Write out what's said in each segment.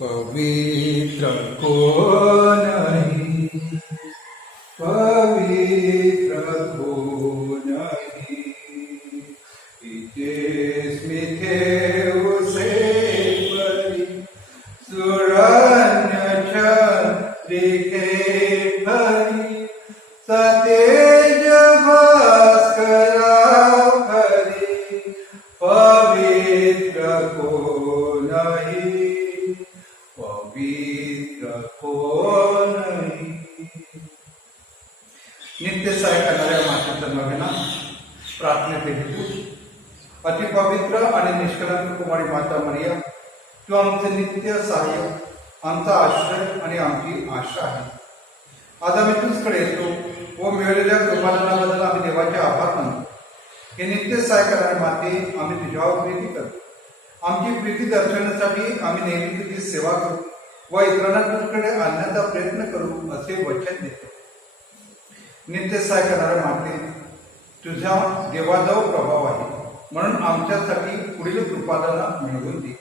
पवित्र कोणी पवित्र कोणी इथे स्मिथे उसे परी सुरण्य चंद्रिके भरी सतेज भास्करा भरी पवित्र कोणी पवित्र कोणी. नित्य सहाय करणाऱ्या मातेचा नवेना प्रार्थनेचे हेतू. अतिपवित्र आणि निष्कलंक कुमारी माता मरिया, तू आमचे नित्य सहाय्य, आमचा आश्रय आणि आमची आशा आहे. आज आम्ही तुझकडे येतो व मिळालेल्या कृपादानाबद्दल आम्ही देवाचे आभार मानतो. हे नित्य सहाय करणारे माते, आम्ही तुझ्यावर प्रीती करतो. आमची प्रीती दर्शवण्यासाठी आम्ही नेहमी तुझी सेवा करू व इतरांना तुझ्याकडे आणण्याचा प्रयत्न करू असे वचन देतो. नित्य सहाय करणारे माते, तुझ्या देवाजवळ प्रभाव आहे, म्हणून आमच्यासाठी पुढील कृपादाना मिळवून दे.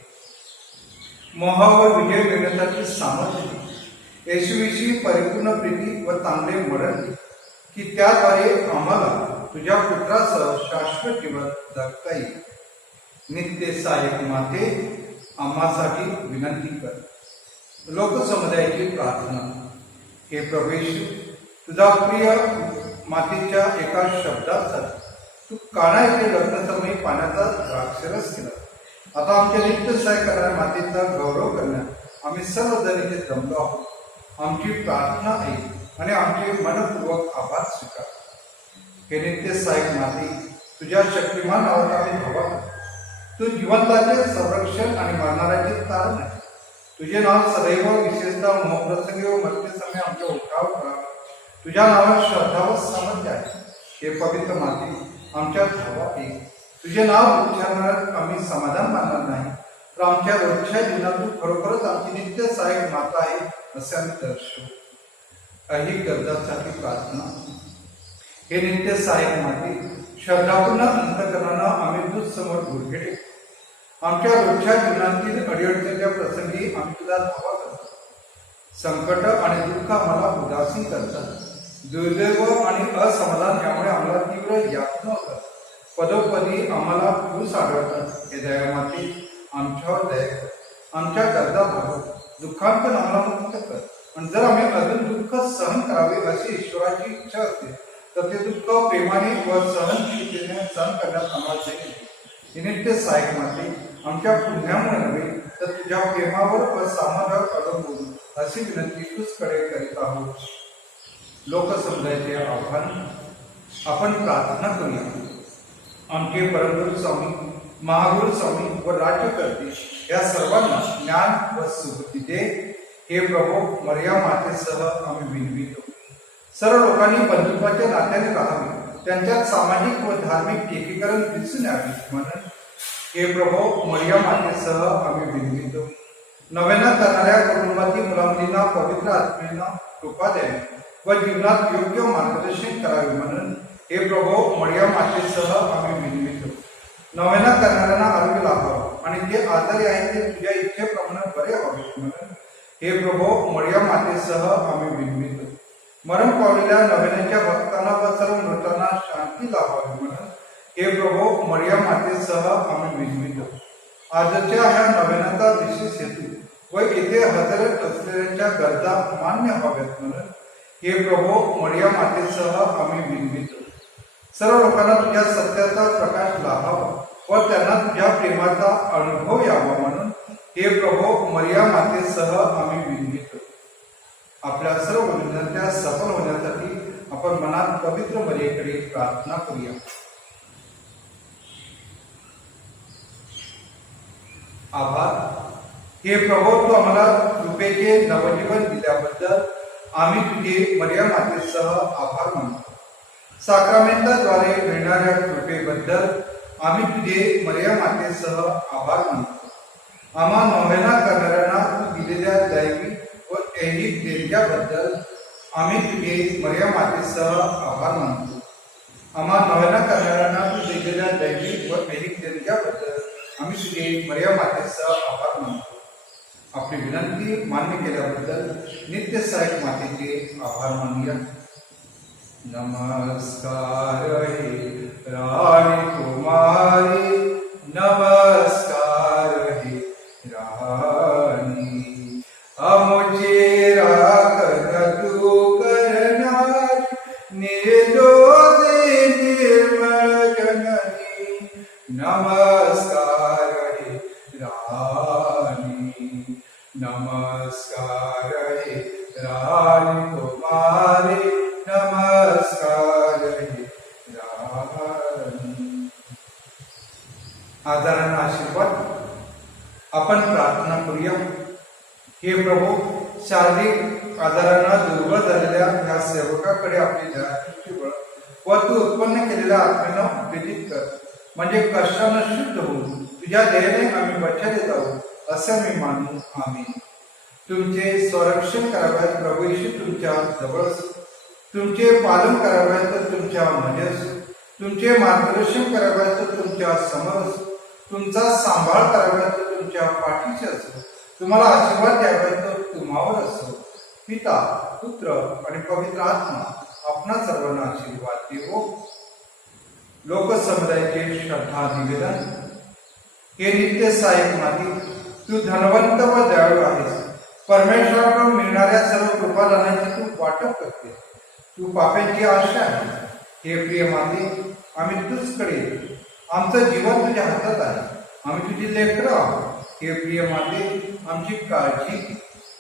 मोहावर विजय मिळण्यासाठी सामर्थ्य दे. येशूविषयी परिपूर्ण प्रीती व चांगले मरण दे, की त्याद्वारे आम्हाला तुझ्या पुत्रासह शाश्वत जीवन जगता येईल. नित्य सहाय्यक माते, आम्हासाठी विनंती कर. लोकसमुदायाची प्रार्थना. हे प्रभू येशू, तुझा प्रिय मातेच्या एका शब्दासाठी तू काना येथे लग्नसमयी पाण्याचा द्राक्षरस केला. आता आमच्या नित्य सहाय्य करणाऱ्या मातेचा गौरव करण्यात आम्ही सर्वजण इथे जमलो आहोत. आमची प्रार्थना ऐक आणि आमचे मनपूर्वक आभार स्वीकार. हे नित्य सहाय्यक माते, तुझ्या शक्तिमान नावाचा आम्ही धावा करतो. तू जिवंताचे संरक्षण आणि मरणाऱ्याचे तारण आहे. तुझे नाव सदैव, विशेषतः मोहप्रसंगी व मृत्यूसमयी आमच्या उठाव करावे. तुझ्या नावात श्रद्धा व सामर्थ्य आहे. हे पवित्र माते, आमच्या धावा एक. तुझे नाव उच्चारणार आम्ही समाधान मानणार नाही, तर आमच्या रोजच्या जीवनात तू खरोखरच आमची नित्य सहाय्यक माता आहे असे आम्ही दर्शवू. काही गरजांसाठी प्रार्थना. हे नित्य सहाय्यक माते, श्रद्धापूर्ण अंतकरणानं आम्ही तुझ समोर गुडघे टेकतो. आमच्या रोजच्या जीवनातील अडीअडचणीच्या प्रसंगी आम्ही तुला धावा करतो. संकट आणि दुःख आम्हाला उदासीन करतात. दुर्दैव आणि असमाधान यामुळे आम्हाला तीव्र यातना होतात. पदोपदी आम्हाला क्रूस आढळतात. हे दया माते, आमच्यावर दया कर. आमच्या गरजा भागव. दुःखांतून आम्हाला मुक्त कर. आणि जर आम्ही अजून दुःख सहन करावे अशी ईश्वराची इच्छा असते, तर ते दुःख प्रेमाने व सहनशीलतेने सहन करण्यास आम्हाला देईल. हे नित्य सहाय्यक माते, आमच्या पुण्यामुळे नव्हे तर तुझ्या प्रेमावर व सामर्थ्यावर अवलंबून अशी विनंती तुझकडे करीत आहोत. लोकसमुदायाचे आव्हान. आपण प्रार्थना करूया. आमचे परमगुरु स्वामी, महागुरु स्वामी व राज्यकर्ते या सर्वांना ज्ञान व सुबुद्धी दे. हे प्रभू, मरिया मातेसह आम्ही विनवितो. सर्व लोकांनी बंधुत्वाच्या नात्याने राहावे, त्यांच्यात सामाजिक व धार्मिक एकीकरण दिसून यावे म्हणून हे प्रभू, मरिया मातेसह आम्ही विनवितो. नव्यानं करणाऱ्या कुटुंबातील मुलामुलींना पवित्र आत्मेनं कृपा द्यावी व जीवनात योग्य मार्गदर्शन करावे म्हणून हे प्रभू, मरिया मातेसह आम्ही विनवितो. नव्यानं करणाऱ्यांना आरोग्य लाभावं आणि जे आजारी आहेत ते तुझ्या इच्छेप्रमाणे बरे व्हावेत म्हणून हे प्रभू, मरिया मातेसह आम्ही विनवितो. मरण पावलेल्या नव्याच्या भक्तांना व सर्व मृतांना शांती लाभावी म्हणून हे प्रभू, मरिया मातेसह आम्ही विनवितो. आजच्या ह्या नव्याचा विशेष हेतू व येथे हजर असलेल्यांच्या गरजा मान्य व्हाव्यात म्हणून हे प्रभू, मरिया मातेसह आम्ही विनवितो. सर्व लोकांना तुझ्या सत्याचा प्रकाश लाभावा व त्यांना तुझ्या प्रेमाचा अनुभव यावा म्हणून हे प्रभू, मरिया मातेसह आम्ही विनवितो. आपल्या सर्व विनंत्या सफल होण्यासाठी आपण मनात पवित्र मरियेकडे प्रार्थना करूया. आभार. हे प्रभू, तू आम्हाला कृपेचे नवजीवन दिल्याबद्दल आम्ही तुझे मरिया मातेसह आभार मानतो. साक्रामेंटाद्वारे मिळणाऱ्या कृपेबद्दल आम्ही तुझे मरिया मातेसह आभार मानतो. आम्हा नोवेना करणाऱ्यांना तू दिलेल्या दैवी व ऐहिक देणग्याबद्दल आम्ही तुझे मरिया मातेसह आभार मानतो. आम्हा नोवेना करणाऱ्यांना तू दिलेल्या दैवी व ऐहिक देणग्याबद्दल आम्ही तुझे मरिया मातेसह आभार मानतो. आपली विनंती मान्य केल्याबद्दल नित्य सहायक मातेचे आभार मानूया. नमस्कार हे राणी कुमारी, नमस्कार हे राणी, आमचे राखण तू करणार, निर्दोषी निर्मळ जननी. नमस्कार हे राणी, नमस्कार हे राणी कुमारी, नमस्कार हे राणी. आदरांना आशीर्वाद. आपण प्रार्थना करूया. हे प्रभू, शारीरिक आजारानं दुर्बळ झालेल्या या सेवकाकडे आपली दयादृष्टी वळ व तू उत्पन्न केलेल्या आत्म्यानं उत्तेजित कर, म्हणजे कष्टानं शुद्ध होऊन तुझ्या दयेने आम्ही बचाले जाऊ, असं मी मानू. आमीन. तुमचे संरक्षण कराव्यात प्रभू येशू तुमच्या जवळ असो, तुमचे पालन कराव्यात तर तुमच्या मध्ये असो, तुमचे मार्गदर्शन कराव्यात तर तुमच्या समोर असो, तुमचा सांभाळ कराव्यात तर तुमच्या पाठीशी असो, तुम्हाला आशीर्वाद द्याव्यात तर तुम्हावर असो. पिता, पुत्र आणि पवित्र आत्मा आपणा सर्वांना आशीर्वाद देवो. लोकसमुदायाचे श्रद्धा निवेदन. हे नित्य सहायक माती, तू धनवंत व दयाळू आहेस. परमेश्वराकडून मिळणाऱ्या सर्व कृपादानाची तू वाटप करते. तू पाप्यांची आशा आहे. हे प्रिय माते, आम्ही तुझकडे, आमचं जीवन तुझ्या हातात आहे. आम्ही तुझी लेकरं आहोत. हे प्रिय माते, आमची काळजी,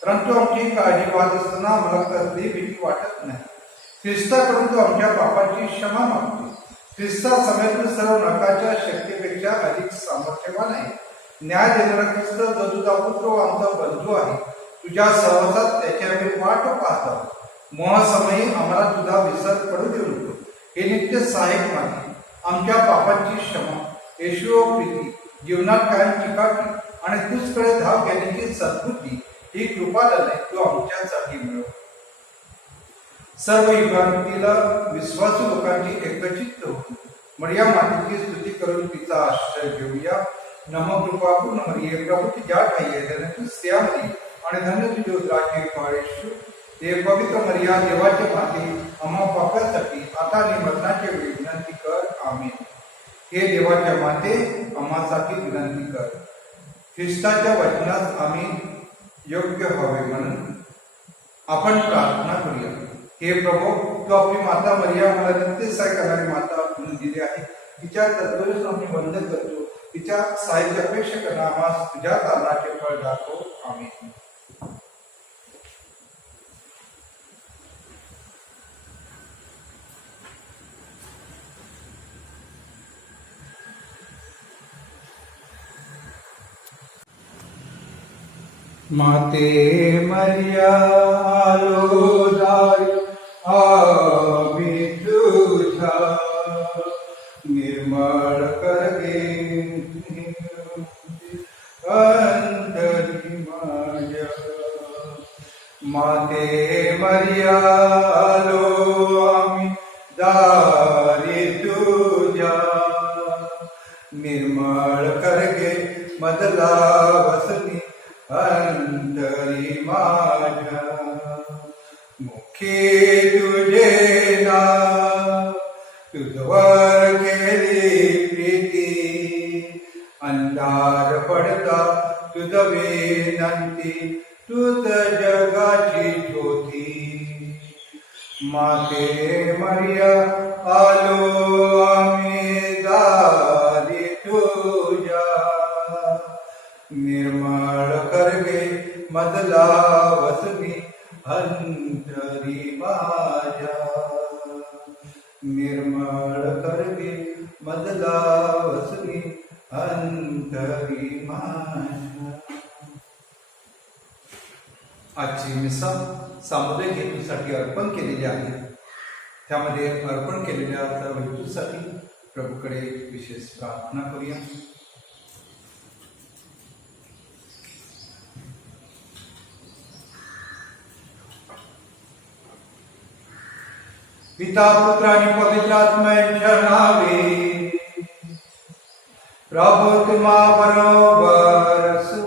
परंतु आमची काळजी वाहत असताना आम्हाला कसली भीती वाटत नाही. ख्रिस्ताकडून तू आमच्या पापाची क्षमा मागते. ख्रिस्ता समेत सर्व नकाच्या शक्तीपेक्षा अधिक सामर्थ्यवान आहे. न्याय देणारा ख्रिस्त जो तुझा पुत्र व आमचा बंधू आहे, तुझ्या सहवासात त्याची आम्ही वाट पाहत आहोत. मोहसमयी आम्हाला तुझा विसर पडू देऊ नको. हे नित्य सहायक माते, आमच्या पापांची क्षमा, येशू प्रीती, जीवनात कायम चिकाटी आणि तुझकडे धाव घेण्याची सद्बुद्धी, ही कृपादाने तू आमच्यासाठी मिळव. सर्व युगांतीला विश्वासू लोकांची एकचित्त होऊन मरिया मातेची स्तुती करून तिचा आश्रय घेऊया. नमो कृपापूर्ण मरिये, प्रभु तुझ्या ठाई आहे, धन्य तू स्त्रियांमध्ये आणि धन्य तुझे उदराचे फळ येशू. हे पवित्र मरिया, देवाचे माते, आम्हा पापांसाठी आता आणि मरणाच्या वेळी विनंती कर. आमीन. हे देवाच्या माते, आम्हासाठी विनंती कर. ख्रिस्ताच्या वचनास आम्ही योग्य व्हावे म्हणून आपण प्रार्थना करूया. हे प्रभू, तू आपली माता मरिया मला नित्य सहाय करणारी माता म्हणून दिली आहे. तिच्या तत्वच आम्ही वंदन करतो. तिच्या सहाय्याची अपेक्षा करणं आम्हाला तुझ्या दानाचे फळ दाखव. आमीन. माते मरिया, आलो दारी आम्ही तुझ्या, निर्मळ करगे अंतरी माझ्या. माते मरिया, आलो आम्ही दारी तुझ्या, निर्मळ करगे मदला वसनी अंतरी माझ्या. मुखी तुझे नाव, तुझवर केली प्रीती, अंधार पडता तुझ विनंती, तुझ जगाची ज्योती. माते मरिया, आलो आम्ही दारी तुझ्या, निर्मळ करगे मदला वसनी अंतरी माझ्या. निर्मळ करगे मदला वसनी अंतरी माझ्या. आजची मिसा सामुदायिक हेतूसाठी अर्पण केलेली आहे. त्यामध्ये अर्पण केलेल्या सर्व हेतूसाठी प्रभूकडे विशेष प्रार्थना करूया. पिता, पुत्र आणि पवित्र आत्मा यांच्या नावे. प्रभू तुम्हा बरोबर असो.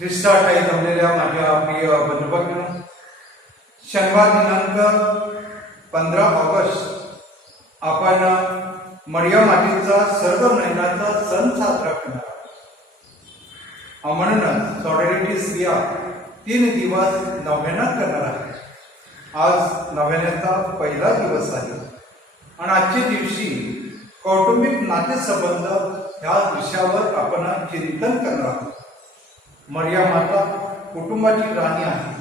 ख्रिस्ताठाई जमलेल्या माझ्या प्रिय बंधुभगिनी, शनिवार दिनांक 15 ऑगस्ट आपण मरियम मातेचा सर्व महिन्याचा सण साजरा करणार आहोत. म्हणूनच सॉलिडॅरिटी स्त्रिया 3 दिवस नव्यानं करणार आहे. आज नव्याण्याचा पहिला दिवस आहे आणि आजच्या दिवशी कौटुंबिक नातेसंबंध ह्या विषयावर आपण चिंतन करणार आहोत. मरियम माता कुटुंबाची राणी आहे.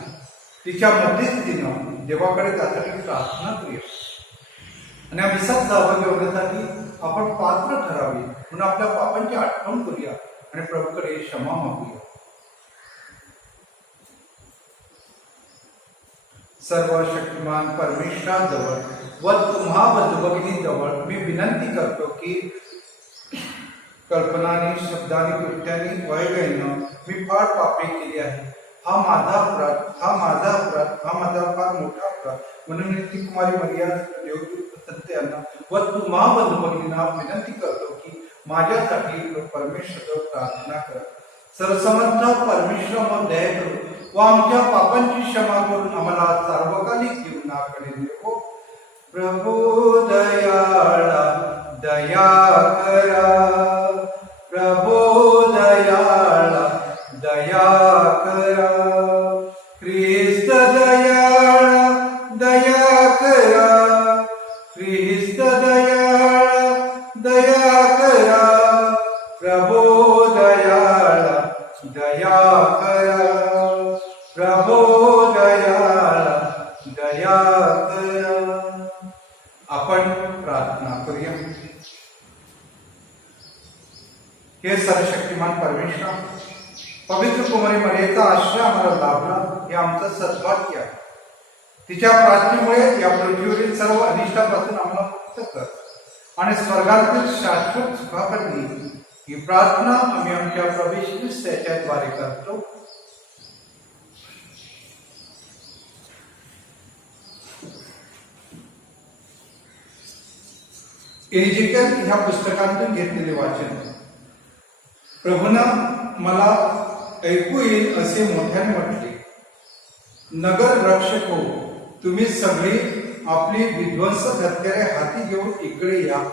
तिच्या मध्यस्थीनं देवाकडे त्यासाठी प्रार्थना करूया आणि या विषयात सहभागी होण्यासाठी आपण पात्र ठरावे म्हणून आपल्या पापांची आठवण करूया आणि प्रभूकडे क्षमा मागूया. सर्व शक्तिमान परमेश्वराजवळ व तुम्हा बंधुभगिनीजवळ मी विनंती करतो की कल्पनाने, शब्दाने, कृत्याने, वैगेनं मी फार पापे केली आहे. हा माझा फार मोठा अपराध. म्हणून ती कुमारी मरिया देवदूत संत यांना व तुम्हा बंधुभगिनींना विनंती करतो की माझ्यासाठी परमेश्वर प्रार्थना करा. सर्वसमर्थ परमेश्वर दया करू व आमच्या पापांची क्षमा करून आम्हाला सार्वकालिक जीवनाकडे नेवो. प्रभू दयाळा दया करा. प्रभू दयाळा दया करा. ख्रिस्त दयाळा दया करा. ख्रिस्त दयाळा दया करा. प्रभू दयाळा दया करा. प्रभू दयाळा दया करा. आपण प्रार्थना करूया. हे सर्वशक्तिमान परमेश्वर, पवित्र कुमारी मरियेचा आश्रय आम्हाला लाभला हे आमचं सद्भाग्य आहे. तिच्या प्रार्थनेमुळे या पृथ्वीवरील सर्व अनिष्टापासून आम्हाला मुक्त कर आणि स्वर्गातील शाश्वत सुखाकडे ही प्रार्थना आम्ही आमच्या प्रभू ख्रिस्त याच्याद्वारे करतो. एजिकल ह्या पुस्तकातून घेतलेले वाचन. प्रभूनं मला ऐकू येईल असे मोठ्याने म्हटले, नगर रक्षक हो, तुम्ही सगळी आपली विध्वंसक हत्यारे हाती घेऊन इकडे या.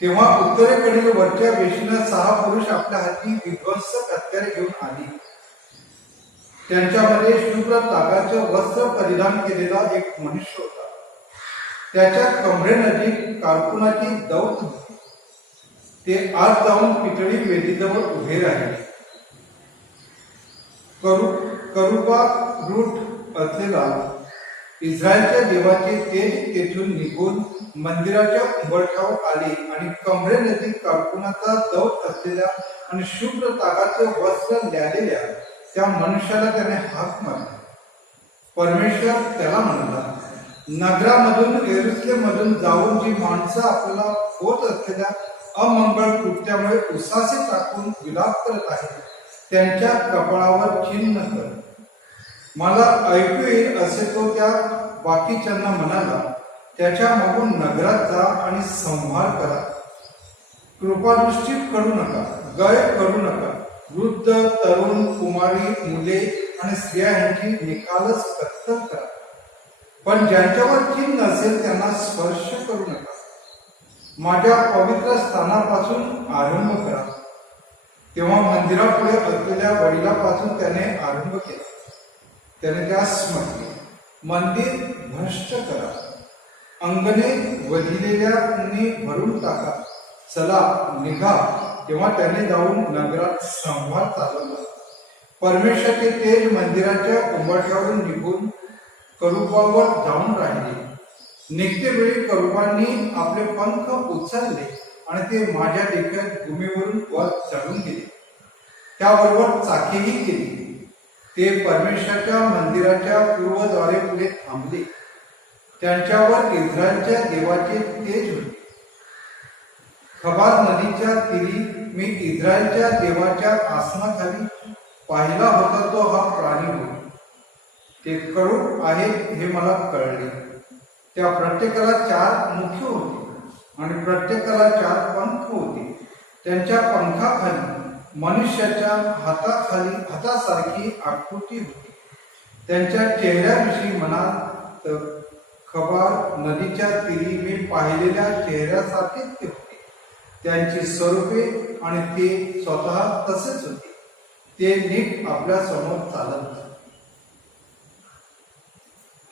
तेव्हा उत्तरेकडील वरच्या वेशीनं 6 पुरुष आपल्या हाती विध्वंसक हत्यारे घेऊन आली. त्यांच्यामध्ये शुभ्र तागाचं वस्त्र परिधान केलेला एक मनुष्य होता. त्याच्या कमरेनजीक कारकुनाची दौत होती. ते आत जाऊन पितळी वेदीजवळ उभे राहिले. करुबा रूट असलेला इस्रायलच्या देवाचे तेज तेथून निघून मंदिराच्या उंबरठ्यावर आले आणि कमरेनजीक कारकुनाचा दौत असलेल्या आणि शुभ्र तागाचं वस्त्र ल्यालेल्या त्या मनुष्याला त्याने हाक मारला. परमेश्वर त्याला म्हणाला, नगरामधून येरुशलेममधून जाऊन जी माणसं आपल्याला होत असलेल्या अमंगळ कृत्यामुळे उसासे टाकून विलाप करत आहेत त्यांच्या कपाळावर चिन्ह कर. मला ऐकू येईल असे तो त्या बाकीच्यांना म्हणाला. त्याच्या मागून नगरात जा आणि संहार करा. कृपादृष्टी करू नका, गय करू नका. वृद्ध, तरुण, कुमारी, मुले आणि स्त्रिया यांची निकालच कत्तल करा. पण ज्यांच्यावर चिन्ह असेल त्यांना स्पर्श करू नका. माझ्या पवित्र स्थानापासून आरंभ करा. तेव्हा मंदिरापुढे असलेल्या वडिलापासून त्याने आरंभ केला. त्याने त्यास म्हटले, मंदिर भ्रष्ट करा, अंगणे वधिलेल्याने भरून टाका. चला निघा. तेव्हा त्याने जाऊन नगरात संहार चालवला. परमेश्वराचे तेज मंदिराच्या उंबरठ्यावरून निघून करुबावर जाऊन राहिले. निघते वेळी करुबांनी आपले पंख उचलले आणि ते माझ्या देखत भूमीवरून वर चढून गेले. त्याबरोबर चाकेही केली. ते परमेश्वराच्या मंदिराच्या पूर्वद्वारे पुढे थांबले. त्यांच्यावर इस्रायलच्या देवाचे तेज होते. खबार नदीच्या तीरी मी इस्रायलच्या देवाच्या आसनाखाली पाहिला होता तो हा प्राणी होता. ते कडू आहे हे मला कळले. त्या प्रत्येकाला 4 मुख होते आणि प्रत्येकाला 4 पंख होते. त्यांच्या पंखाखाली मनुष्याच्या हातासारखी आकृती होती. त्यांच्या चेहऱ्याविषयी म्हणाल तर खबार नदीच्या तीरी मी पाहिलेल्या चेहऱ्यासारखेच ते होते. त्यांची स्वरूपे आणि ते स्वतः तसेच होते. ते नीट आपल्या समोर चालत.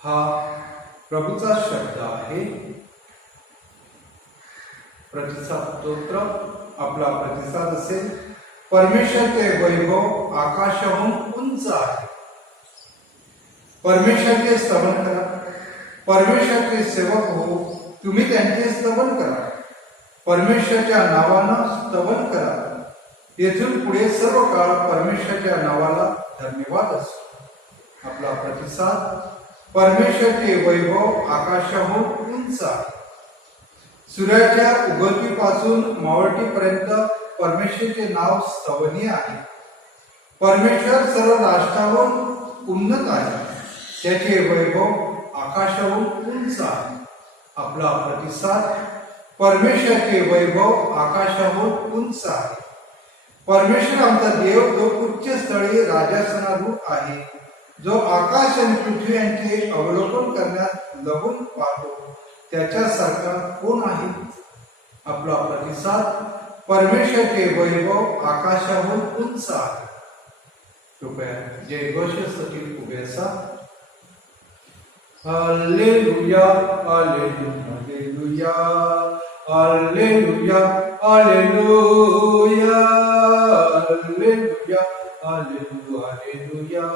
हा प्रभूचा शब्द आहे. प्रतिसाद स्तोत्र. आपला प्रतिसाद असेल, परमेश्वराचे वैभव आकाशाहून उंच आहे. परमेश्वराचे स्तवन करा. परमेश्वराचे सेवक हो, तुम्ही त्यांचे स्तवन करा. परमेश्वराच्या नावानं स्तवन करा. येथून पुढे सर्व काळ परमेश्वराच्या नावाला धन्यवाद असो. आपला प्रतिसाद, परमेश्वराचे वैभव आकाशाहून उंच आहे. सूर्याच्या उगवतीपासून मावळतीपर्यंत परमेश्वराचे नाव स्तवनीय आहे. परमेश्वर सर्व राष्ट्रावर उन्नत आहे. त्याचे वैभव आकाशाहून उंच आहे. आपला प्रतिसाद, परमेश्वराचे वैभव आकाशाहून उंच आहे. परमेश्वर आमचा देव जो उच्च स्थळी राजासनारूढ आहे, जो आकाश आणि पृथ्वी यांचे अवलोकन करण्यास लवून पाहतो, त्याच्यासारखा कोण आहे? आपला प्रतिसाद, परमेश्वराचे वैभव आकाशाहून उंच आहे. कृपया जय घोषासाठी उभे असा. Hallelujah hallelujah hallelujah hallelujah hallelujah hallelujah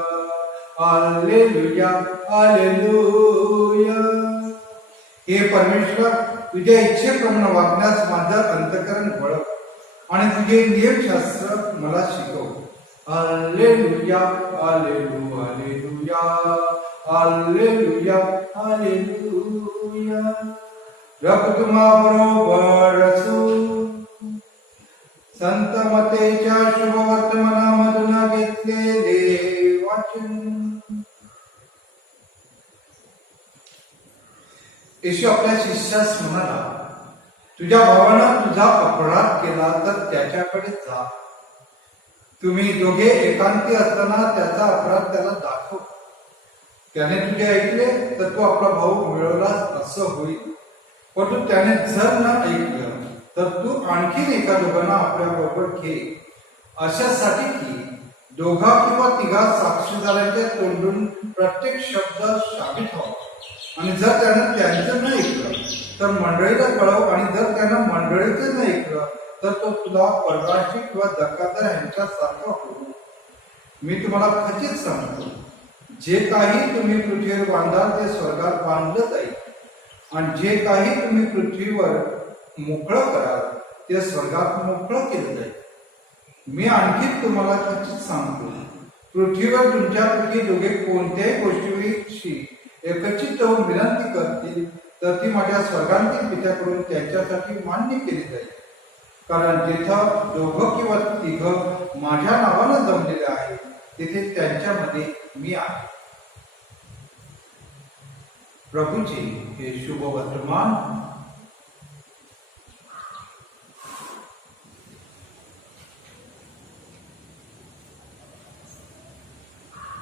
hallelujah hallelujah. हे परमेश्वर, तुझ्या इच्छेप्रमाणे वागण्यास माझं अंतःकरण वळव आणि तुझे नियमशास्त्र मला शिकव. Hallelujah hallelujah hallelujah hallelujah. रब तुम्हा बरोबर असो. संत मतेच्या शुभवर्तमानामधून घेतलेले वाचन. येशू आपल्या शिष्यास म्हणाला, तुझ्या भावानं तुझा अपराध केला तर त्याच्याकडे जा. तुम्ही दोघे एकांती असताना त्याचा अपराध त्याला दाखव. त्याने तुझे ऐकले तर तो आपला भाऊ मिळवलास असं होईल. परंतु त्याने जर न ऐकलं तर तू आणखीन एका दोघांना आपल्या बरोबर घे, अशासाठी की दोघा किंवा तिघा साक्षीदारांच्या तोंडून प्रत्येक शब्द साबित व्हावा. आणि जर त्यानं त्यांचं न ऐकलं तर मंडळीला कळव. आणि जर त्यानं मंडळीचं न ऐकलं तर तो तुला परराशी किंवा धक्कादार यांच्यासारखा होतो. मी तुम्हाला खचित सांगतो, जे काही तुम्ही पृथ्वीवर बांधाल ते स्वर्गात बांधलं जाईल, आणि जे काही तुम्ही पृथ्वीवर मोकळं कराल ते स्वर्गात मोकळं केलं जाईल. मी आणखी तुम्हाला खचित सांगतो, पृथ्वीवर तुमच्यापैकी दोघे कोणत्याही गोष्टीविषयी एकत्रित होऊन विनंती करतील तर ती माझ्या स्वर्गांतील पित्याकडून त्यांच्यासाठी मान्य केली जाईल. कारण जिथं दोघं किंवा तिघं माझ्या नावानं जमलेले आहे तिथे त्यांच्यामध्ये मी आहे. प्रभूचे हे शुभ वर्तमान.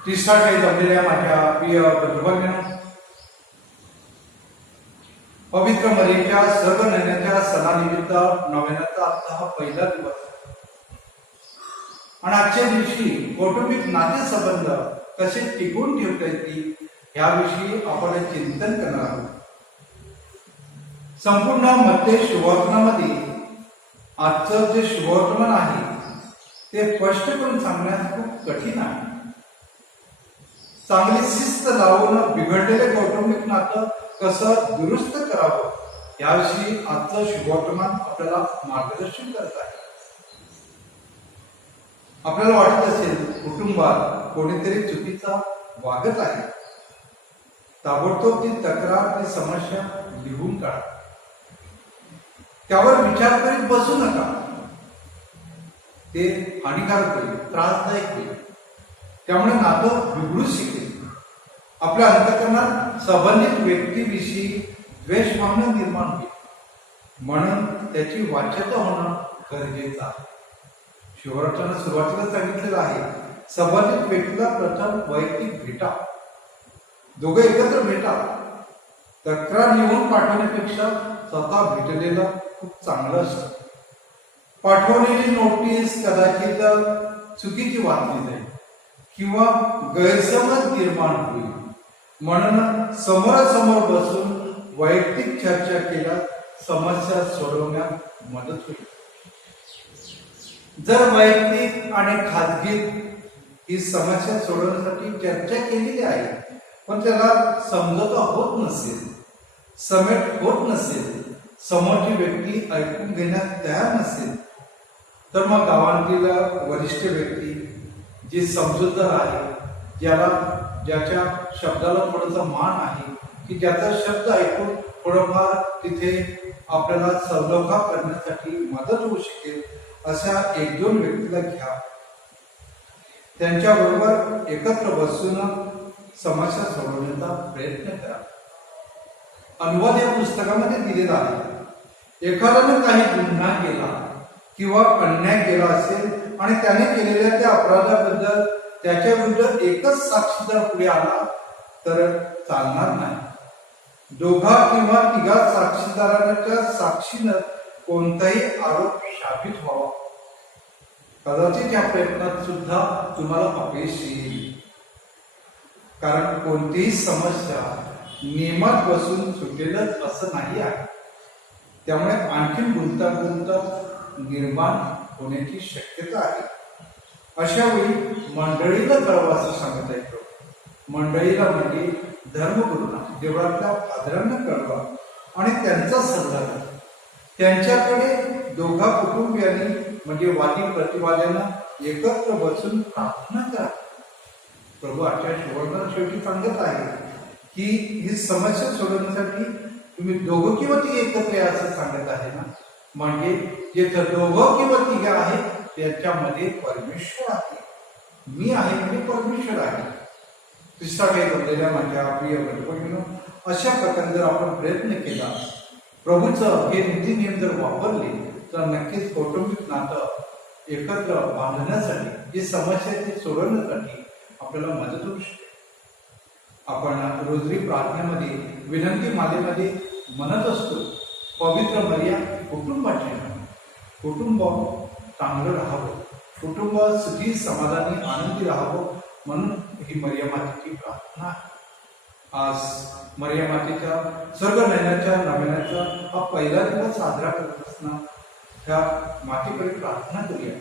तिसऱ्या जमलेल्या माझ्या प्रिय बंधुभगिनींनो, पवित्र मरीच्या सर्व नैन्याच्या सणानिमित्त नव्याचा आजचा हा पहिला दिवस आणि आजच्या दिवशी कौटुंबिक नातेसंबंध कसे टिकवून ठेवता येतील याविषयी आपण चिंतन करणार आहोत. संपूर्ण मत्ते शुभवर्तमानामध्ये आजचं जे शुभवर्तमान आहे ते स्पष्ट करून सांगण्यास खूप कठीण आहे. चांगली शिस्त लावून बिघडलेले कौटुंबिक नातं कसं दुरुस्त करावं याविषयी आजचं शुभवर्तमान आपल्याला मार्गदर्शन करत आहे. आपल्याला वाटत असेल कुटुंबात कोणीतरी चुकीचा वागत आहे, ताबडतोब ती तक्रार, ती समस्या लिहून काढा. त्यावर विचार करीत बसू नका. ते हानिकारक होईल, त्रासदायक होईल. त्यामुळे नातं बिघडू शकेल. आपल्या अंतःकरणात संबंधित व्यक्तीविषयी द्वेष भावना निर्माण होईल. म्हणून त्याची वाच्यता होणं गरजेचं आहे. शिवरात्रांना सुरुवातीला सांगितलेलं आहे, संबंधित व्यक्तीला प्रथम वैयक्तिक भेटा, दोघे एकत्र भेटा. तक्रार लिहून पाठवण्यापेक्षा स्वतः भेटलेलं खूप चांगलं असतं. पाठवलेली नोटीस कदाचित चुकीची वाचली जाईल किंवा गैरसमज निर्माण होईल. म्हणून समोरासमोर बसून वैयक्तिक चर्चा केल्यास समस्या सोडवण्यात मदत होईल. जर वैयक्तिक आणि खाजगी ही समस्या सोडवण्यासाठी चर्चा केलेली आहे, पण त्याला समझोता होत नसेल, समेट होत नसेल, समोरची व्यक्ती ऐकून घेण्यास तयार नसेल, तर मग गावातील वरिष्ठ व्यक्ती जे समजूतदार आहे, ज्याच्या शब्दाला थोडासा मान आहे, की ज्याचा शब्द ऐकून थोडंफार तिथे आपल्याला सलोखा करण्यासाठी मदत होऊ शकेल, अशा एक दोन व्यक्तीला घ्या. त्यांच्याबरोबर एकत्र बसून समस्या सोडवण्याचा प्रयत्न करा. अनुवाद या पुस्तकामध्ये दिलेला आहे. एखाद्याने काही गुन्हा केला किंवा अन्याय केला असेल आणि त्याने केलेल्या त्या अपराधाबद्दल त्याच्या विरुद्ध एकच साक्षीदार पुढे आला तर चालणार नाही. दोघा किंवा तिघा साक्षीदारांच्या साक्षीनं कोणताही आरोप साबित व्हावा. कदाचित या प्रयत्नात सुद्धा तुम्हाला अपयश येईल, कारण कोणतीही समस्या नियमात बसून सुटेलच असं नाही आहे. त्यामुळे आणखी गुंतागुंत निर्माण होण्याची शक्यता आहे. अशा वेळी मंडळीला कळवा असं सांगत आहे. मंडळीला म्हणजे धर्मगुरूंना, देवळातल्या फादरांना कळवा आणि त्यांचा सल्ला घ्या. त्यांच्याकडे दोघा कुटुंबियांनी म्हणजे वादी प्रतिवाद्यांना एकत्र बसून प्रार्थना करा. प्रभू आजच्या शेवटी सांगत आहे की ही समस्या सोडवण्यासाठी तुम्ही दोघं किंवा तिघे एकत्र या असं सांगत आहे ना. म्हणजे जिथे दोघं किंवा तिघे आहे त्याच्यामध्ये परमेश्वर आहे. मी आहे म्हणजे परमेश्वर आहे. तिसरा काही बनलेल्या माझ्या प्रिय बंधूंनो, अशा प्रकारे जर आपण प्रयत्न केला, प्रभूचं हे नीतिनियम जर वापरले, तर नक्कीच कौटुंबिक नातं एकत्र बांधण्यासाठी, जी समस्या ती सोडवण्यासाठी आपल्याला मदत होऊ शकते. आपण रोजरी प्रार्थनेमध्ये विनंती मालेमध्ये म्हणत असतो, पवित्र मर्या कुटुंबाची, कुटुंब चांगलं राहावं, कुटुंब सुखी समाधानी आनंदी राहावं, म्हणून ही मर्या मातेची प्रार्थना आहे. आज मर्या मातेच्या स्वर्ग नयनाच्या नव्याचा हा पहिला दिवस साजरा करत असताना ह्या मातेकडे प्रार्थना करूया.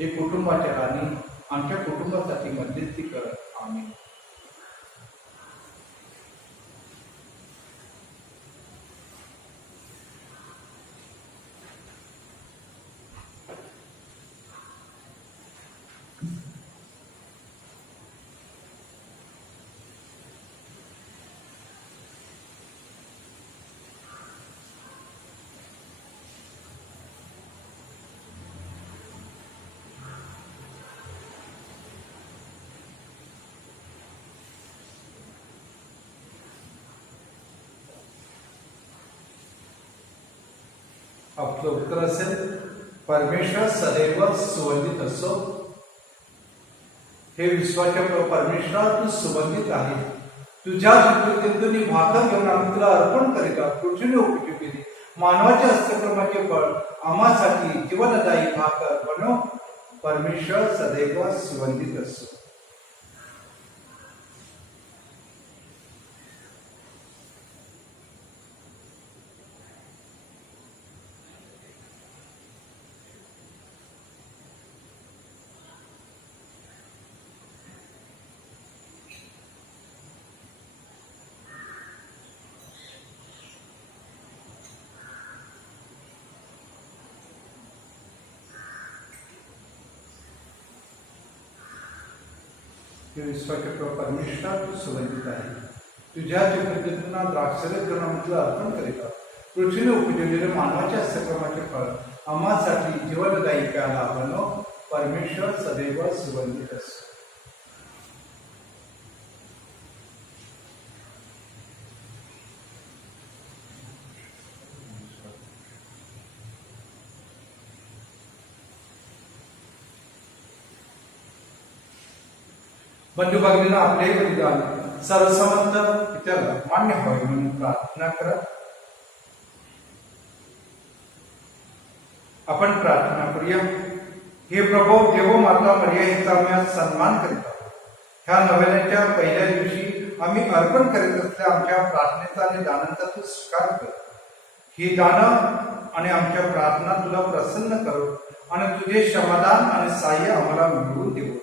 हे कुटुंबाच्या राणी आमच्या कुटुंबासाठी मध्यस्थी करत. आम्ही आपलं उत्तर असेल, परमेश्वर सदैव सुवंदित असो. हे विश्वाच्या परमेश्वरा, तू सुवंदित आहे. तुझ्या कृपेतून भाकर घेऊन आम्ही तुला अर्पण करीत आहोत. पृथ्वीने उपयोगी मानवाच्या हस्तक्रमाचे फळ आम्हासाठी जीवनदायी भाकर बनव. परमेश्वर सदैव सुवंदित असो. विश्वाच्या परमेश्वर तू सुवंदित आहे. तुझ्या पद्धतींना द्राक्षरस अर्पण करीत आहोत. पृथ्वीने उपजवलेले मानवाच्या हस्तक्रमाचे फळ आम्हासाठी जीवनदायी प्याला बनव. परमेश्वर सदैव सुवंदित असो. बंधू भगिनींना आपले बलिदान सर्वसमर्थ पित्याला मान्य व्हावे म्हणून प्रार्थना करा. आपण प्रार्थना करूया. हे प्रभू, देव माता मरिया हिचा आम्ही आज सन्मान करीत आहोत. ह्या नव्याच्या पहिल्या दिवशी आम्ही अर्पण करीत असलेल्या आमच्या प्रार्थनेचा आणि दानांचा तू स्वीकार कर. ही दानं आणि आमच्या प्रार्थना तुला प्रसन्न करू आणि तुझे समाधान आणि साह्य आम्हाला मिळवून देऊ.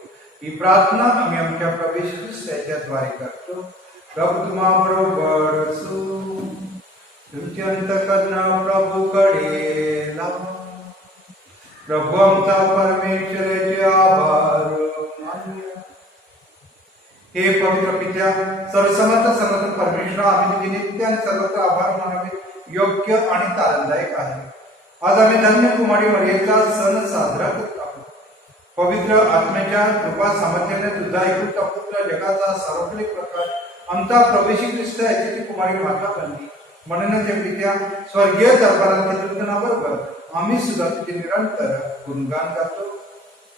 ही प्रार्थना आम्ही आमच्या प्रभू ख्रिस्त याच्याद्वारे करतो. प्रभू तुम्हा बरोबर असो. तुमचे अंतःकरण प्रभूकडे लावा. प्रभू आमचा परमेश्वराचे आभार मानूया. हे पवित्र पित्या, सर्वसमर्थ सर्वत्र परमेश्वर, आम्ही तुझे नित्य आणि सर्वत्र आभार मानावे योग्य आणि तारणदायक आहे. आज आम्ही धन्य कुमारी मरियेचा सण साजरा करत आहोत. पवित्र आत्म्याच्या कृपा सामर्थ्याने तुझा एकूण पुत्र जगाचा सार्वजनिक प्रकाश आमचा प्रभू ख्रिस्त याची कुमारी माता बनली. म्हणूनच हे पित्या, स्वर्गीय दरबारातील कीर्तनाबरोबर आम्ही सुद्धा तुझे निरंतर गुणगान गातो.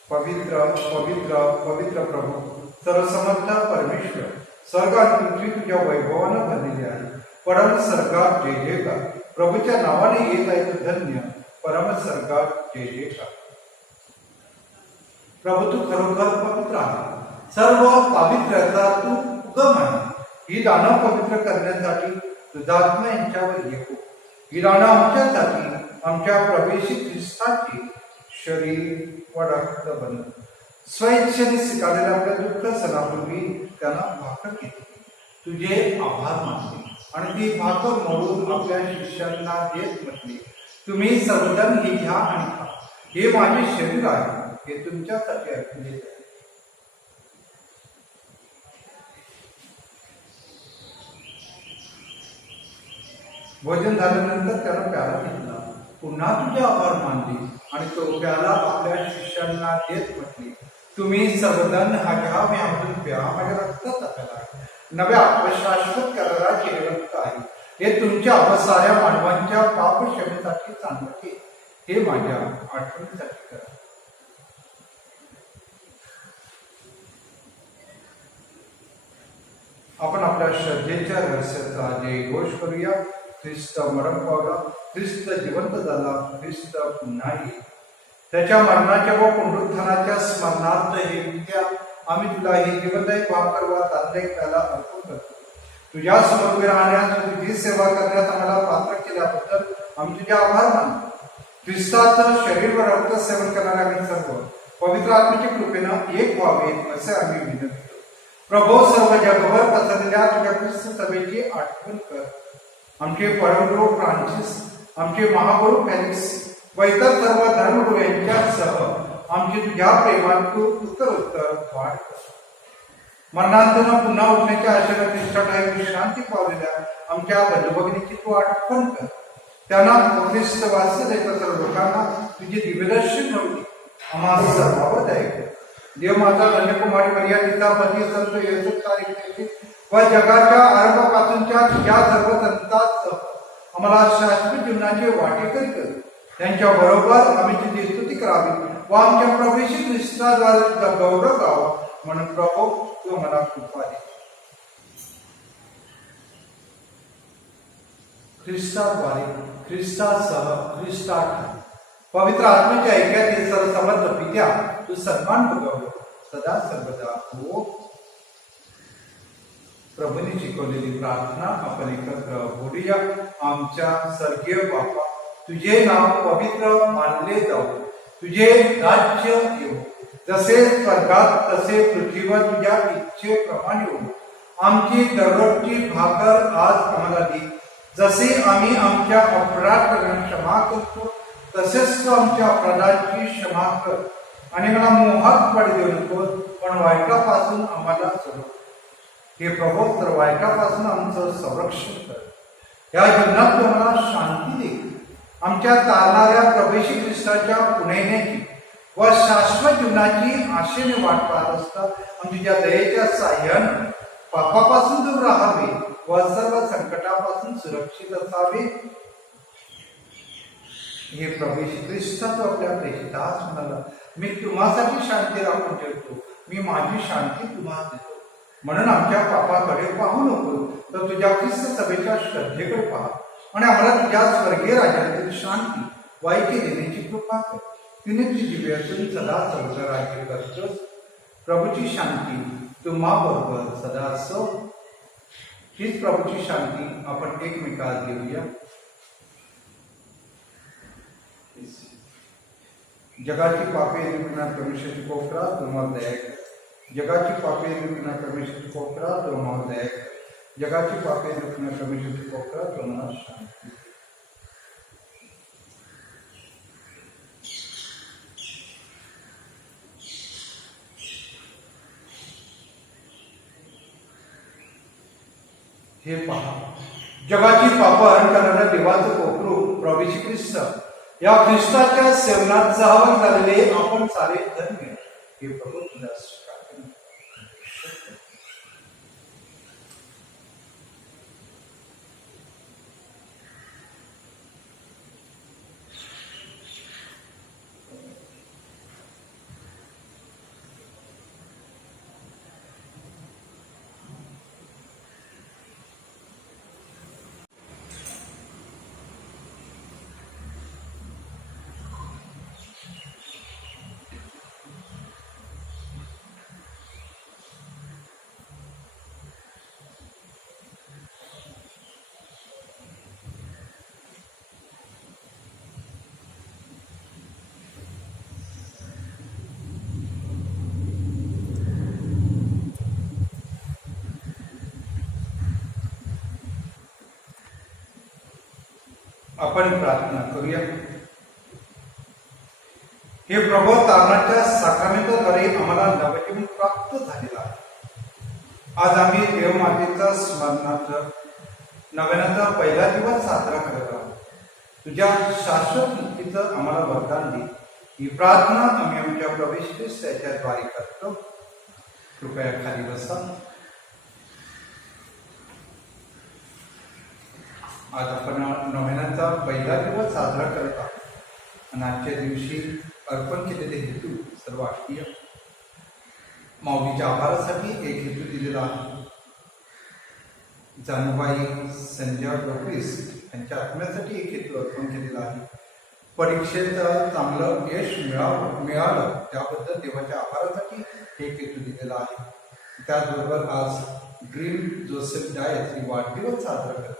पवित्र पवित्र पवित्र प्रभू, सर्वसमर्थ परमेश्वर, स्वर्ग आणि पृथ्वी तुझ्या वैभवानं भरलेली आहे. परम स्वर्गात जय जयकार. प्रभूच्या नावाने येत आहे तो धन्य. परम स्वर्गात जय जयकार. प्रभू तू खरोखर पवित्र आहे. सर्व पावित्र्याचा तू उगम आहे. ही दानं पवित्र करण्यासाठी तुझा आत्मा यांच्यावर येतो. ही दानं आमच्यासाठी आमच्या प्रभू ख्रिस्ताचे शरीर व रक्त बनत स्वइच्छेने स्वीकारलेल्या आपल्या दुःख सणापूर्वी त्यांना भाकर घेतली. तुझे आभार मानले आणि ती भाकर मोडून आपल्या शिष्यांना देत म्हटले, तुम्ही सर्वजण हे घ्या आणि खा. हे माझे शरीर आहे. हे तुमच्यासाठी ऐकले आहे. भोजन झाल्यानंतर त्यानं प्याला घेतला. पुन्हा तुझे आभार मानले आणि तो प्याला आपल्या शिष्यांना देत म्हटले, तुम्ही सर्वजण हा घ्या, मी आमून प्या. माझ्या रक्ताचा प्याला नव्या शाश्वत कराराचे रक्त आहे. हे तुमच्या साऱ्या मानवांच्या पाप क्षमेसाठी सांगते. हे माझ्या आठवणीसाठी करा. आपण आपल्या श्रद्धेच्या रहस्याचा जयघोष करूया. ख्रिस्त मरण पावला, ख्रिस्त जिवंत झाला, ख्रिस्त पुन्हा येईल. त्याच्या मरणाच्या व पुनरुत्थानाच्या स्मरणार्थ हे विद्या आम्ही तुला हे जीवनदायी भाकर व तांत्रिक प्याला अर्पण करतो. तुझ्या समोर उभे राहण्यास, तुझी सेवा करण्यास आम्हाला पात्र केल्याबद्दल आम्ही तुझे आभार मानतो. ख्रिस्ताचं शरीर व रक्त सेवन करणारे आम्ही सर्व पवित्र आत्म्याच्या कृपेनं एक व्हावे असे आम्ही विनंती. प्रभू, सर्व जगभर पसरलेल्या तुझ्या ख्रिस्त सभेची आठवण कर. आमचे परमगुरू फ्रान्सिस, आमचे महागुरू फेलिक्स व इतर सर्व धर्मगुरू यांच्यासह आमची तुझ्या प्रेमात तू उत्तरोत्तर वाढ कर. मरणांतून पुन्हा उठण्याच्या आशेने निष्ठाठायी विश्रांती पावलेल्या आमच्या बंधू भगिनीची तू आठवण कर. त्यांना ख्रिस्त वास्य देत सर्व लोकांना तुझे दिव्यदर्शन होईल. आम्हाला सर्वावर द्यायचे. देव माता धन्यकुमारी मरिया, तिचा पती संत येशू व जगाच्या आरंभापासूनच्या तुझ्या सर्व संतांसह आम्हाला शाश्वत जीवनाचे वाटेकरी कर. त्यांच्या बरोबर आम्ही तुझी स्तुती करावी व आमच्या प्रभू ख्रिस्ताद्वारे तुझा गौरव गावा म्हणून प्रभू तू मला कृपा दे. ख्रिस्ताद्वारे, ख्रिस्तासह, ख्रिस्तात पवित्र आत्म्याच्या ऐक्यातील सर्वसमर्थ पित्या, तू सन्मान बघावं सदा सर्वदा हो. प्रभूने शिकवलेली प्रार्थना आपण एकत्र बोलूया. आमच्या स्वर्गीय बापा, तुझे नाव पवित्र मानले जाऊ. तुझे राज्य येऊ. जसे स्वर्गात तसे पृथ्वीवर तुझ्या इच्छेप्रमाणे होऊ. आमची दररोजची भाकर आज आम्हाला दे. जसे आम्ही आमच्या अपराधांना क्षमा करतो तसेच तू आमच्या अपराधांची क्षमा कर. आणि मला मोहात पडू देऊ नकोस, पण वाईटापासून आम्हाला सोडव. हे प्रभू, तर वाईटापासून आमचं संरक्षण कर. या जीवनात तू आम्हाला शांती दे. आमच्या चालणाऱ्या प्रभू ख्रिस्ताच्या पुढे येण्याची व शाश्वत जीवनाची आशेने वाट पाहत असता आम्ही तुझ्या दयेच्या साह्यानं पापापासून दूर राहावे व सर्व संकटापासून सुरक्षित असावे. हे प्रभू ख्रिस्त, तू आपल्या प्रेषितास म्हणाला, मी तुम्हासाठी शांती राखून ठेवतो, मी माझी शांती तुम्हाला देतो. म्हणून आमच्या पापाकडे पाहू नको, तर तुझ्या ख्रिस्त सभेच्या श्रद्धेकडे पहा आणि आम्हाला तुझ्या स्वर्गीय राज्यातील शांती वाईकी देण्याची कृपा कर. तिने तुझी दिव्यातून सदा सर्व राज्य करतोस. प्रभूची शांती तुम्हा बरोबर सदा असो. हीच प्रभूची शांती आपण एकमेकाला देऊया. जगाची पापे निर्मिना परमेश्वराची कोपरा तुम्हाला दया कर. जगाची पापे निर्मिना परमेश्वराची कोपरा तुम्हाला दया कर. जगाची पापे निर्मिना परमेश्वराची कोपरा तुम्हाला शांती. हे पहा, जगाची पाप हरण करणाऱ्या देवाचं कोकरू प्रभू येशू ख्रिस्त, या ख्रिस्ताच्या सेवनात सहभागी झालेले आपण सारे धन्य. हे प्रभू तुझ्या आपण प्रार्थना करूया. हे प्रभू, तारणाच्या साक्रामेंटाद्वारे आम्हाला नवजीवन प्राप्त झालेला आहे. आज आम्ही देवमातेचा स्मरणार्थ नव्याचा पहिला दिवस साजरा करत आहोत. तुझ्या शाश्वत मुक्तीचं आम्हाला वरदान दे. ही प्रार्थना आम्ही आमच्या प्रभू येशू ख्रिस्ताच्या द्वारे करतो. कृपया खाली बसा. आज आपण नव्याचा पहिला दिवस साजरा करत आहोत आणि आजच्या दिवशी अर्पण केलेले हेतू सर्व आत्मीय माऊलीच्या आभारासाठी एक हेतू दिलेला आहे. जानूबाई संजय डोकरीस यांच्या आत्म्यासाठी एक हेतू अर्पण केलेला आहे. परीक्षेत चांगलं यश मिळालं त्याबद्दल देवाच्या आभारासाठी एक हेतू दिलेला आहे. त्याचबरोबर आज ड्रीम जोसेफ डायस ही वाढदिवस साजरा करतात.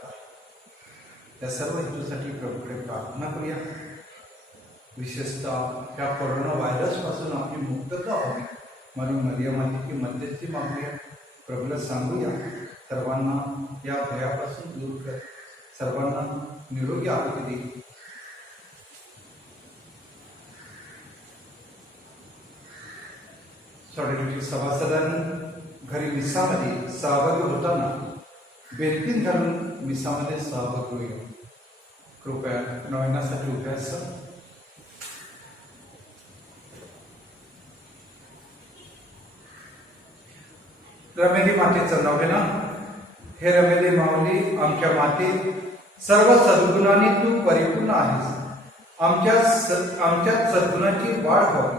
त्या सर्व हेतूसाठी प्रभूकडे प्रार्थना करूया. विशेषतः या कोरोना व्हायरस पासून आपली मुक्तता व्हावी म्हणून मरिया मातेची मध्यस्थी मागूया. प्रभूला सांगूया, सर्वांना या भयापासून दूर कर, सर्वांना निरोगी आरोग्य दे. सॉलिडॅरिटी सभासदांनी घरी मिसामध्ये सहभागी होताना बेनतीन घालून मिसामध्ये सहभागी होईल. कृपया नवनासाठी उभे असा. रमेली मातेचं नवना. हे रमेली माऊली, आमच्या माते, सर्व सद्गुणांनी तू परिपूर्ण आहेस. आमच्या सद्गुणाची वाढ व्हावी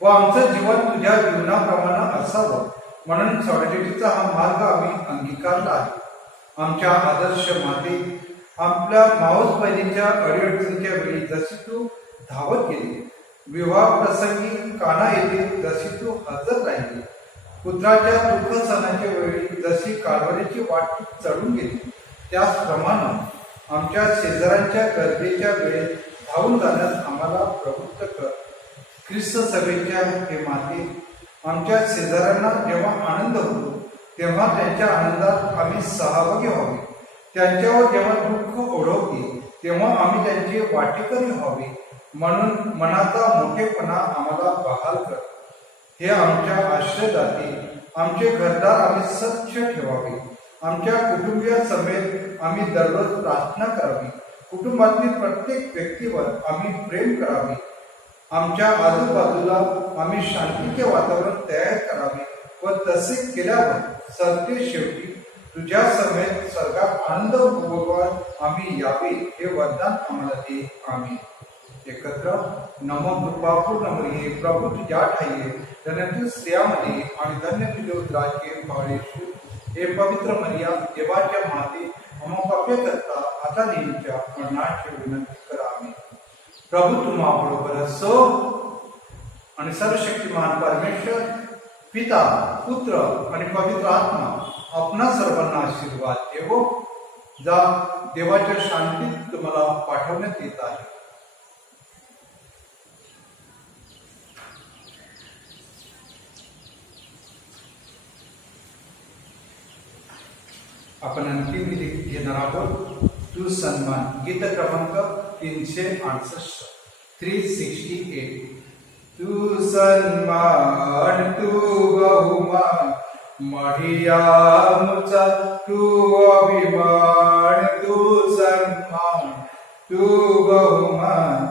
व आमचं जीवन तुझ्या जीवनाप्रमाणे असावं म्हणून सॉलिडॅरिटीचा हा मार्ग आम्ही अंगीकारला आहे. आमच्या आदर्श माते, आपल्या माऊस बहिणीच्या अडीअडचणीच्या वेळी जशी तू धावत गेली, विवाह प्रसंगी काना येथे जशी तू हजर राहिली, पुत्राच्या दुःख सणाच्या वेळी जशी कालवरीची वाट चढून गेली, त्याचप्रमाणे आमच्या शेजाऱ्यांच्या गरजेच्या वेळेत धावून जाण्यास आम्हाला प्रवृत्त कर. ख्रिस्त सभेच्या हे माते, आमच्या शेजाऱ्यांना जेव्हा आनंद होतो तेव्हा त्यांच्या आनंदात आम्ही सहभागी व्हावे. त्यांच्यावर जेव्हा दुःख ओढवते तेव्हा आम्ही त्यांचे वाटेकरी व्हावे म्हणून मनाचा मोठेपणा आम्हाला बहाल कर. हे आमच्या आश्रयदाते, आमचे घरदार आम्ही स्वच्छ ठेवावे. आमच्या कुटुंबीय समेत आम्ही दररोज प्रार्थना करावी. कुटुंबातील प्रत्येक व्यक्तीवर आम्ही प्रेम करावे. आमच्या आजूबाजूला आम्ही शांतीचे वातावरण तयार करावे व तसे केल्यावर सरते शेवटी तुझ्या समेत स्वर्गात आनंद उपभोगात आम्ही यावे. हे वरदान आम्हाला दे. आमीन. एकत्र नमो कृपापूर्ण मरिये प्रभु तुझ्या ठाई आहे धन्य तू स्त्रियामध्ये आणि धन्य तुझे उदराचे फळ येशू. हे पवित्र मरिया देवाच्या माते मम पाप्य करता आता नेहमीच्या मरणाची विनंती करा. आमेन. प्रभू तुम्हा बरोबर असो आणि सर्वशक्तिमान परमेश्वर पिता पुत्र आणि पवित्र आत्मा आपणा सर्वांना आशीर्वाद देवो. जा देवाच्या शांतीत तुम्हाला पाठवण्यात येत आहे. आपण अंतिम विधी घेणार आहोत. तू सन्मान गीत क्रमांक 368 368. तू सन्मान तू बहुमान मरियामचा तू अभिमान. तू सन्मान तू बहुमान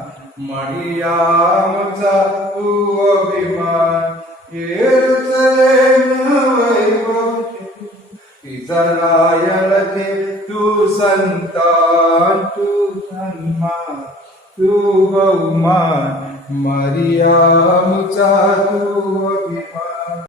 मरियामचा तू अभिमान. यरूशलेम वैभव इस्रायल ते तू संतान. तू सन्मान तू बहुमान मरियामचा तू अभिमान.